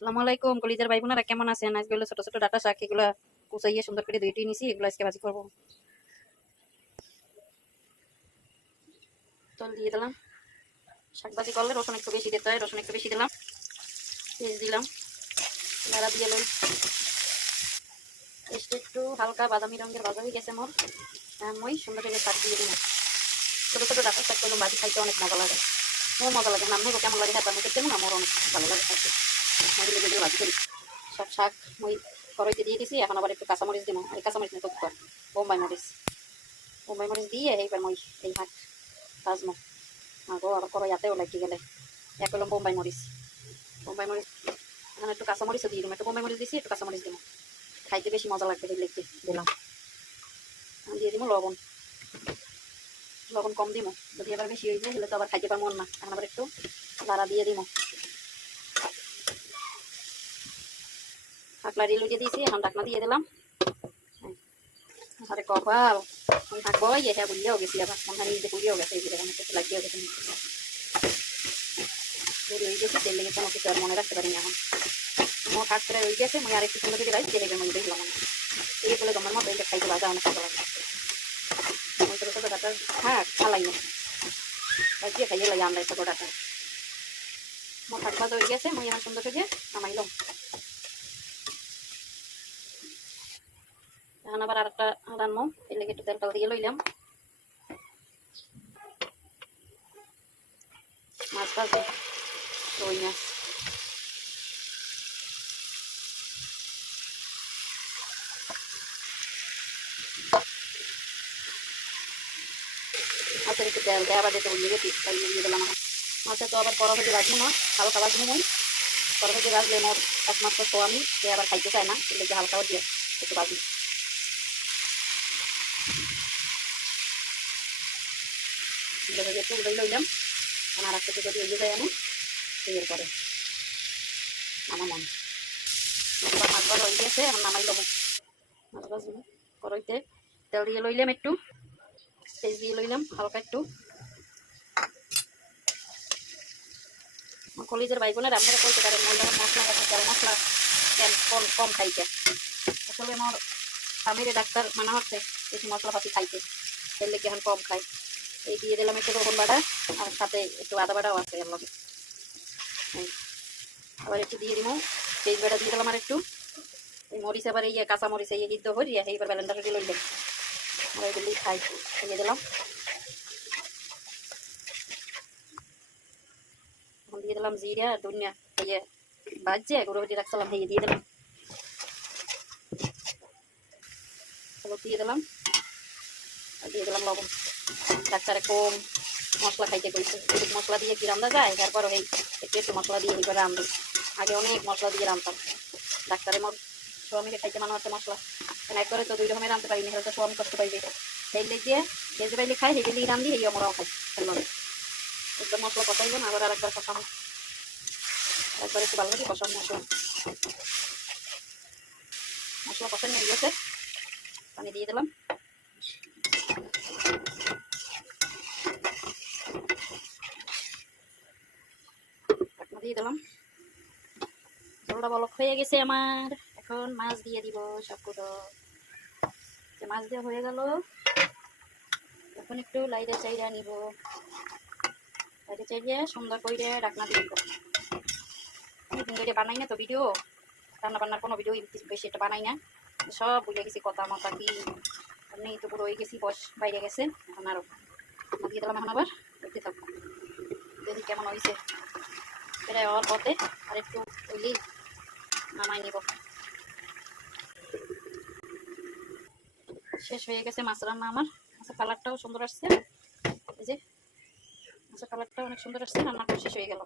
আসসালামু আলাইকুম কলিজার ভাই বোনেরা কেমন আছেন? আজকে ছোট ছোট ডাটা শাক, এগুলো কুচাইয়ে সুন্দর করে দুইটি নিছি, এগুলো আজকে ভাজি করব। চল দিয়ে দিলাম। শাক ভাজি করলে রসুন একটু বেশি দিতে হয়, রসুন একটু বেশি দিলাম। পেঁয়াজ দিলাম, নাড়া দিয়ে লই একটু হালকা বাদামি রঙের ভাজা হয়ে গেছে মোর। এখন মই সুন্দর করে শাক দিয়ে দিলাম। ছোটো ছোটো ডাটা শাক করলাম ভাজি খাইতে অনেক মজা লাগে। মোর মজা লাগে না কেমন লাগে তেমন আমার অনেক ভালো লাগে খাইতে। লেগে করি। সব শাক মই কড়াইতে দিয়ে দিছি, এখন আবার একটু কাঁচামরিচ দিব এই কাঁচামরিচ নিয়ে বোম্বাই মরিচ। বোম্বাই মরিচ দিয়ে এইবার মই এই শাক ভাজবো আগো আবার কড়াইয়াতেও লাগি গেলে? এক হলাম বোম্বাই মরিচ। বোম্বাই মরিচ, এখন একটু কাঁচামরিচও দিয়ে দিলাম একটু বোম্বাই মরিচ দিছি, একটু কাঁচামরিচ দিব খাইতে বেশি মজা লাগবে সেই লেগতে দিলাম। দিয়ে দিব লবণ। লবণ কম দিব যদি আবার বেশি হয়ে যায়, তাহলে তো আবার খাইতে পারব না এখন আবার একটু লাড়া দিয়ে দিব ঢাকলা দিয়ে লুকিয়ে দিয়েছি, এখন ঢাকনা দিয়ে দিলাম। আরে কপাল আমি থাকব ইয়ে হ্যাঁ বুঝিয়েও গেছি আবার হয় নিজে বুঝিয়েও গেছে, এই যেরকম একটু লাগিয়েও গেছে রয়ে গেছে তেল লেগে কোনো কিছু আর মনে রাখতে পারিনি এখন। মোট হাত করে রয়ে গেছে আমি আরেকটু সুন্দর করে রাখছি দেখে আমি দেখলাম এই বলে তোমার মতো এইটা খাইতে বাজা অনেক ভালো লাগে। ওই ছোটো ডাটা হ্যাঁ খালাই না। বাজিয়ে খাইয়ে লাগে আমরা ছোটো ডাটা। মোট হাত ভাজা হয়ে গেছে আমি আমার সুন্দর করে নামাইলাম। এখন আবার আরেকটা রান্নো এর লেগে একটু তেলটা দিয়ে লইলাম। মাছ ভাজে রুই মাছ। মাছের একটু তেল দেওয়া বাজে তো উলিয়ে গেছি তাই উলিয়ে দিলাম মাছে তো আবার কড়া ভেজে রাখব না, হালকা বাজবো মই কড়া ভেজে রাখলে মোর একমাত্র তো আমি সে আবার খাইতে চায় না, এর দিয়ে একটু বাজি যেভাবে একটু উড়াই লইলাম। আমার একটা হয়ে গেছে নামাই লব কড়াইতে তেল দিয়ে লইলাম একটু। তেজ দিয়ে লইলাম, হালকা একটু। কলিজের আপনারা কইতে পারেন মহিলা মশলা তেল মশলা তেল কম কম খাইতে। আসলে আমার স্বামীর ডাক্তার মানা হচ্ছে, বেশি মশলাপাতি খাইতে। তেল এখন কম খাই এই দিয়ে দিলাম একটু রসুন বাটা আর সাথে একটু আদা বাটাও আছে এর লগে। আবার একটু দিয়ে দিব পেঁয়াজ বাটা দিয়ে দিলাম আর একটু এই মরিচ আবার এই কাঁচা মরিচ, এই দিতে হই এইবার ব্যালেন্ডারে দিয়ে লইলে আমরা এগুলি খাই, দিয়ে দিলাম। দিয়ে দিলাম জিরা, ধনিয়া, এই বাজছে, গুঁড়ো দিয়ে রাখছিলাম দিয়ে দিলাম। দিয়ে দিলাম। দিয়ে দিলাম লবণ। ডাক্তারে কম মশলা খাইতে কইছে মশলা দিয়ে কি রান্না যায়, তারপর এই একটু একটু মশলা দিয়ে এইবার রান্ধি আগে অনেক মশলা দিয়ে রান্ধতাম ডাক্তারে মোর স্বামীকে খাইতে মানা হচ্ছে মশলা। একবারে তো দুই রকমের রাঁধতে পারি না হয়তো স্বামী কষ্ট পাইবে। সেই দিয়ে যে যে পাইলে খাই সেই দিলেই রান্ধি এই আমরাও খাই খেলো একবার মশলা কষাইব না, আবার আরেকবার কষাবো। একবার একটু ভালো করে কষাবো মশলা। মশলা কষানো হয়ে গেছে। পানি দিয়ে দিলাম। দিয়ে দিলাম। ঝোলটা বলক হয়ে গেছে আমার। এখন মাছ দিয়ে দিব সবগুলো। মাছ দেওয়া হয়ে গেল, এখন একটু লাইটে চাইরা নিব। লাইটে চাইরে সুন্দর করে ঢাকনা দিয়ে এটা বানাই না তো ভিডিও। রান্না বান্নার কোনো ভিডিও বেশি এটা বানাই না। সব বুঝে গেছি কথা মতা কি। এমনি তো পুরো হয়ে গেছি বস বাইরে গেছে। এখন আরও দিয়ে দিলাম এখন আবার। দেখতে থাকব দেখি কেমন হয়েছে এটা হওয়ার পথে আর একটু ওই নামাই নিব। শেষ হয়ে গেছে মাছ রান্না আমার। মাছের কালারটাও সুন্দর আসছে। এই যে, মাছের কালারটাও অনেক সুন্দর আসছে, রান্নাটা শেষ হয়ে গেল।